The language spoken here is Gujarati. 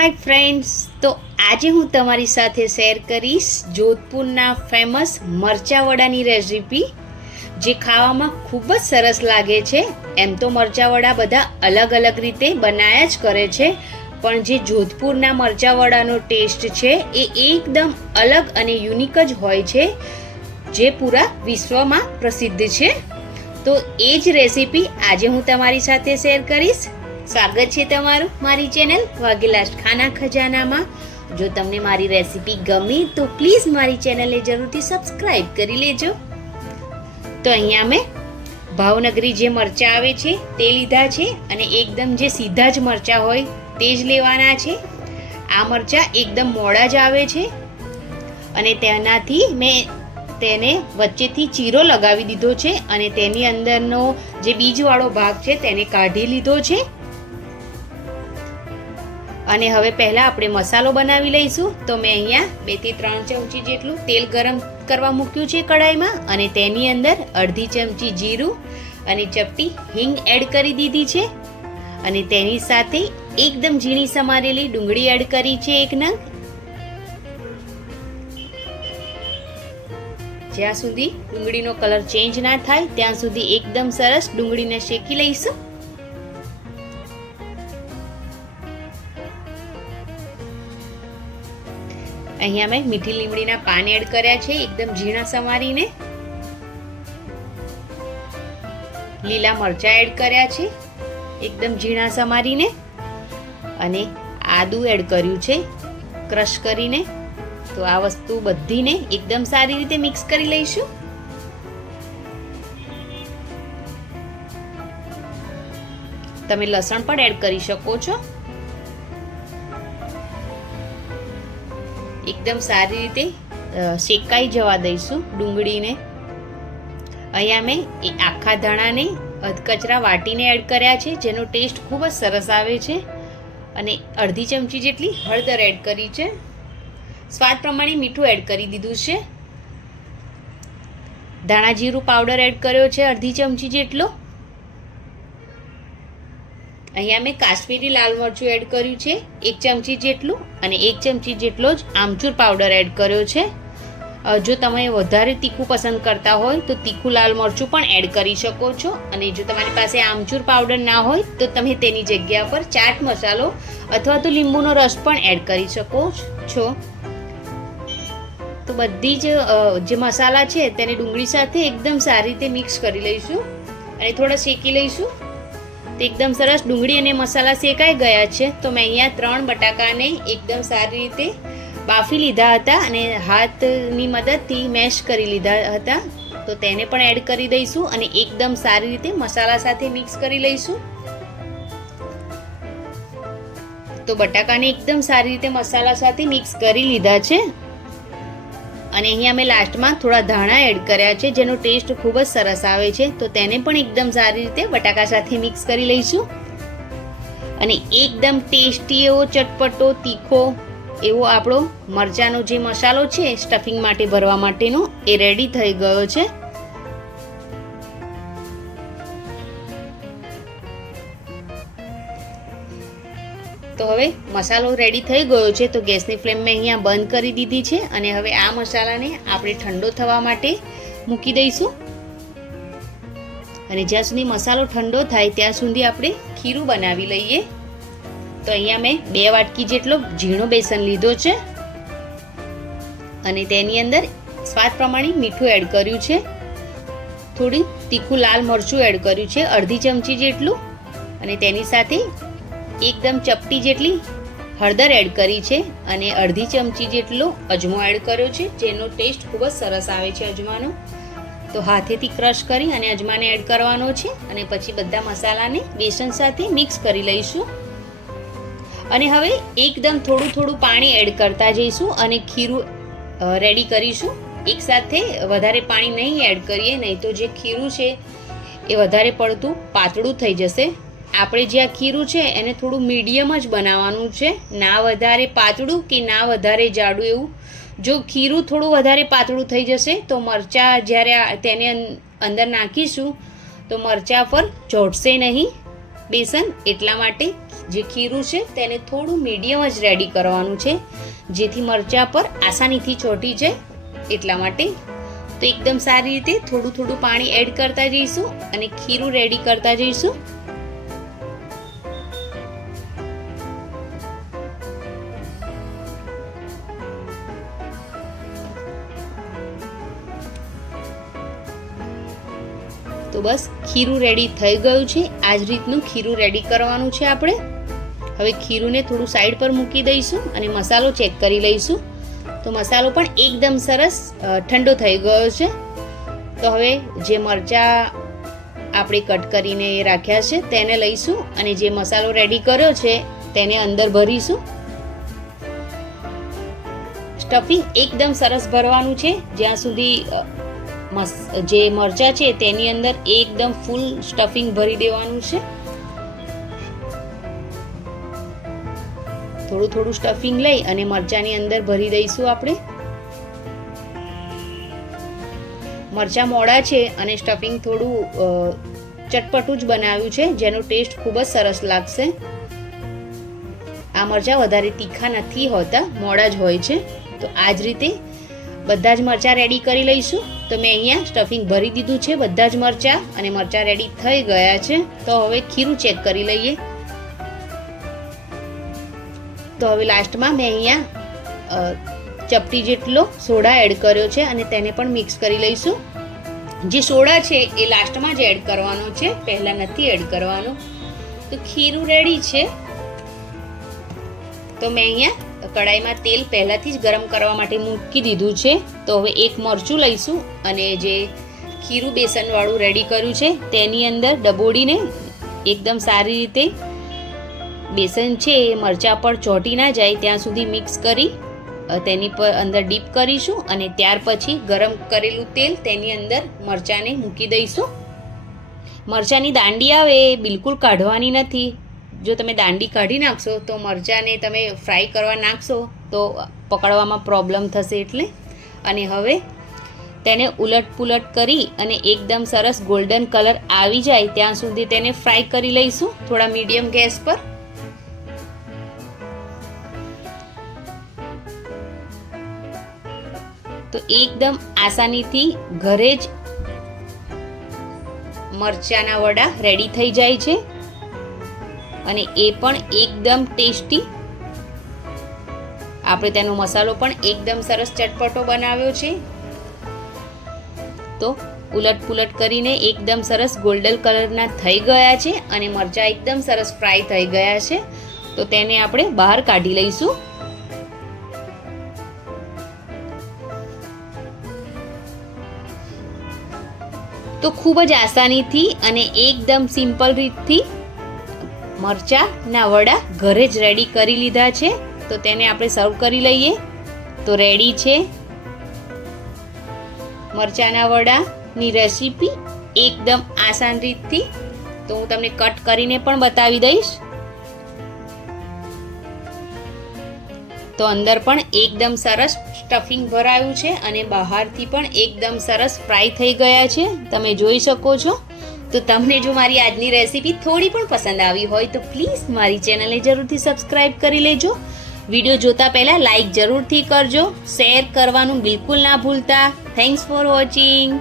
હાય ફ્રેન્ડ્સ તો આજે હું તમારી સાથે શેર કરીશ જોધપુરના ફેમસ મરચાવડાની વડાની રેસિપી જે ખાવામાં ખૂબ જ સરસ લાગે છે. એમ તો મરચાવડા બધા અલગ અલગ રીતે બનાયા જ કરે છે, પણ જે જોધપુરના મરચાવડાનો ટેસ્ટ છે એ એકદમ અલગ અને યુનિક જ હોય છે, જે પૂરા વિશ્વમાં પ્રસિદ્ધ છે. તો એ જ રેસીપી આજે હું તમારી સાથે શેર કરીશ. સ્વાગત છે તમારું મારી ચેનલ વાઘેલાસ્ટ ખાના ખજાનામાં. જો તમને મારી રેસીપી ગમી, તો પ્લીઝ મારી ચેનલને જરૂરથી સબસ્ક્રાઈબ કરી લેજો. તો અહીંયા મેં ભાવનગરી જે મરચાં આવે છે, તે લીધા છે અને એકદમ જે સીધા જ મરચાં હોય, તે જ લેવાના છે. આ મરચાં એકદમ મોડા જ આવે છે અને તેનાથી મેં તેને વચ્ચેથી ચીરો લગાવી દીધો છે અને તેની અંદરનો જે બીજવાળો ભાગ છે, તેને કાઢી લીધો છે. અને હવે પહેલાં આપણે મસાલો બનાવી લઈશું. તો મેં અહીંયા બેથી ત્રણ ચમચી જેટલું તેલ ગરમ કરવા મૂક્યું છે કઢાઈમાં અને તેની અંદર અડધી ચમચી જીરું અને ચપટી હિંગ એડ કરી દીધી છે. અને તેની સાથે એકદમ ઝીણી સમારેલી ડુંગળી એડ કરી છે એક નંગ. જ્યાં સુધી ડુંગળીનો કલર ચેન્જ ના થાય, ત્યાં સુધી એકદમ સરસ ડુંગળીને શેકી લઈશું. અહીંયા મેં મીઠી લીમડીના પાન એડ કર્યા છે, એકદમ ઝીણા સમારીને. લીલા મરચાં એડ કર્યા છે, એકદમ ઝીણા સમારીને. અને આદુ એડ કર્યું છે, ક્રશ કરીને. તો આ વસ્તુ બધીને એકદમ સારી રીતે મિક્સ કરી લઈશું. તમે લસણ પણ એડ કરી શકો છો. એકદમ સારી રીતે શેકાઈ જવા દઈશું ડુંગળીને. અહીંયા મેં એ આખા ધાણાને અધકચરા વાટીને એડ કર્યા છે, જેનો ટેસ્ટ ખૂબ જ સરસ આવે છે. અને અડધી ચમચી જેટલી હળદર એડ કરી છે. સ્વાદ પ્રમાણે મીઠું એડ કરી દીધું છે. ધાણા જીરું પાવડર એડ કર્યો છે અડધી ચમચી જેટલો. અહીંયા મેં કાશ્મીરી લાલ મરચું એડ કર્યું છે, એક ચમચી જેટલું અને એક ચમચી જેટલો જ આમચૂર પાવડર એડ કર્યો છે. જો તમે વધારે તીખું પસંદ કરતા હોય તો તીખું લાલ મરચું પણ એડ કરી શકો છો અને જો તમારી પાસે આમચૂર પાવડર ના હોય તો તમે તેની જગ્યા પર ચાટ મસાલો અથવા તો લીંબુનો રસ પણ એડ કરી શકો છો. તો બધી જ જે મસાલા છે તેને ડુંગળી સાથે એકદમ સારી રીતે મિક્સ કરી લઈશું અને થોડા શેકી લઈશું. તો એકદમ સરસ ડુંગળી અને મસાલા શેકાઈ ગયા છે. તો મેં અહીંયા ત્રણ બટાકાને એકદમ સારી રીતે બાફી લીધા હતા અને હાથની મદદથી મેશ કરી લીધા હતા. તો તેને પણ એડ કરી દઈશું અને એકદમ સારી રીતે મસાલા સાથે મિક્સ કરી લઈશું. તો બટાકાને એકદમ સારી રીતે મસાલા સાથે મિક્સ કરી લીધા છે. અને અહીંયા મેં લાસ્ટમાં થોડા ધાણા એડ કર્યા છે, જેનો ટેસ્ટ ખૂબ જ સરસ આવે છે. તો તેને પણ એકદમ સારી રીતે બટાકા સાથે મિક્સ કરી લઈશું. અને એકદમ ટેસ્ટી એવો ચટપટો, તીખો એવો આપણો મરચાંનો જે મસાલો છે સ્ટફિંગ માટે ભરવા માટેનો, એ રેડી થઈ ગયો છે. હવે મસાલો રેડી થઈ ગયો છે તો ગેસની ફ્લેમ મેં અહીંયા બંધ કરી દીધી છે અને હવે આ મસાલાને આપણે ઠંડો થવા માટે મૂકી દઈશું. અને જ્યાં સુધી મસાલો ઠંડો થાય ત્યાં સુધી આપણે ખીરું બનાવી લઈએ. તો અહીંયા મેં બે વાટકી જેટલો ઝીણો બેસન લીધો છે. અને તેની અંદર સ્વાદ પ્રમાણે મીઠું એડ કર્યું છે. થોડું તીખું લાલ મરચું એડ કર્યું છે, અડધી ચમચી જેટલું. અને તેની સાથે એકદમ ચપટી જેટલી હળદર એડ કરી છે અને અડધી ચમચી જેટલો અજમો એડ કર્યો છે, જેનો ટેસ્ટ ખૂબ જ સરસ આવે છે અજમાનો. તો હાથેથી ક્રશ કરી અને અજમાને એડ કરવાનો છે અને પછી બધા મસાલાને બેસન સાથે મિક્સ કરી લઈશું. અને હવે એકદમ થોડું થોડું પાણી એડ કરતા જઈશું અને ખીરું રેડી કરીશું. એકસાથે વધારે પાણી નહીં એડ કરીએ, નહીં તો જે ખીરું છે એ વધારે પડતું પાતળું થઈ જશે. આપણે જે આ ખીરું છે, એને થોડું મીડિયમ જ બનાવવાનું છે. ના વધારે પાતળું કે ના વધારે જાડું એવું. જો ખીરું થોડું વધારે પાતળું થઈ જશે, તો મરચાં જ્યારે તેને અંદર નાખીશું, તો મરચાં પર ચોંટશે નહીં. બેસન એટલા માટે જે ખીરું છે, તેને થોડું મીડિયમ જ રેડી કરવાનું છે, જેથી મરચાં પર આસાનીથી ચોટી જાય એટલા માટે. તો એકદમ સારી રીતે થોડું થોડું પાણી એડ કરતા જઈશું અને ખીરું રેડી કરતા જઈશું. તો બસ ખીરું રેડી થઈ ગયું છે. આ જ રીતનું ખીરું રેડી કરવાનું છે આપણે. હવે ખીરુંને થોડું સાઈડ પર મૂકી દઈશું અને મસાલો ચેક કરી લઈશું. તો મસાલો પણ એકદમ સરસ ઠંડો થઈ ગયો છે. તો હવે જે મરચાં આપણે કટ કરીને રાખ્યા છે તેને લઈશું અને જે મસાલો રેડી કર્યો છે તેને અંદર ભરીશું. સ્ટફિંગ એકદમ સરસ ભરવાનું છે. જ્યાં સુધી જે મરચાં છે તેની અંદર એકદમ ફૂલ સ્ટફિંગ ભરી દેવાનું છે. થોડું થોડું સ્ટફિંગ લઈ અને મરચાંની અંદર ભરી દઈશું આપણે. મરચાં મોડા છે અને સ્ટફિંગ થોડું ચટપટું જ બનાવ્યું છે, જેનો ટેસ્ટ ખૂબ જ સરસ લાગશે. આ મરચાં વધારે તીખા નથી હોતા, મોડા જ હોય છે. તો આ જ રીતે બધા જ મરચાં રેડી કરી લઈશું. તો મેં અહીંયા સ્ટફિંગ ભરી દીધું છે, બધા જ મરચાં અને મરચાં રેડી થઈ ગયા છે. તો હવે ખીરું ચેક કરી લઈએ. તો હવે લાસ્ટમાં મેં અહીંયા ચપટી જેટલો સોડા એડ કર્યો છે અને તેને પણ મિક્સ કરી લઈશું. જે સોડા છે એ લાસ્ટમાં જ એડ કરવાનો છે, પહેલાં નથી એડ કરવાનો. તો ખીરું રેડી છે. તો મેં અહીંયા કડાઈમાં તેલ પહેલાંથી જ ગરમ કરવા માટે મૂકી દીધું છે. તો હવે એક મરચું લઈશું અને જે ખીરું બેસનવાળું રેડી કર્યું છે, તેની અંદર ડબોડીને એકદમ સારી રીતે બેસન છે એ મરચાં પર ચોંટી ના જાય, ત્યાં સુધી મિક્સ કરી તેની પર અંદર ડીપ કરીશું અને ત્યાર પછી ગરમ કરેલું તેલ તેની અંદર મરચાંને મૂકી દઈશું. મરચાંની દાંડી આવે એ બિલકુલ કાઢવાની નથી. જો તમે દાંડી કાઢી નાખશો, તો મરચાંને તમે ફ્રાય કરવા નાખશો, તો પકડવામાં પ્રોબ્લેમ થશે એટલે. અને હવે તેને ઉલટ પુલટ કરી અને એકદમ સરસ ગોલ્ડન કલર આવી જાય, ત્યાં સુધી તેને ફ્રાય કરી લઈશું થોડા મીડિયમ ગેસ પર. તો એકદમ આસાનીથી ઘરે જ મરચાના વડા રેડી થઈ જાય છે. અને એ પણ એકદમ ટેસ્ટી. આપણે તેનો મસાલો પણ એકદમ સરસ ચટપટો બનાવ્યો છે. તો ઉલટ પુલટ કરીને એકદમ સરસ ગોલ્ડન કલરના થઈ ગયા છે અને મરચાં એકદમ સરસ ફ્રાય થઈ ગયા છે. તો તેને આપણે બહાર કાઢી લઈશું. તો ખૂબ જ આસાનીથી અને એકદમ સિમ્પલ રીતથી મરચાંના વડા ઘરે જ રેડી કરી લીધા છે. તો તેને આપણે સર્વ કરી લઈએ. તો રેડી છે. મરચાંના વડાની રેસીપી એકદમ આસાન રીતથી. તો હું તમને કટ કરીને પણ બતાવી દઈશ. તો અંદર પણ એકદમ સરસ સ્ટફિંગ ભરાયું છે અને બહારથી પણ એકદમ સરસ ફ્રાય થઈ ગયા છે. તમે જોઈ શકો છો. તો તમને જો મારી આજની રેસીપી થોડી પણ પસંદ આવી હોય તો પ્લીઝ મારી ચેનલને જરૂરથી સબસ્ક્રાઇબ કરી લેજો. વીડિયો જોતા પહેલાં લાઈક જરૂરથી કરજો. શેર કરવાનું બિલકુલ ના ભૂલતા. Thanks for watching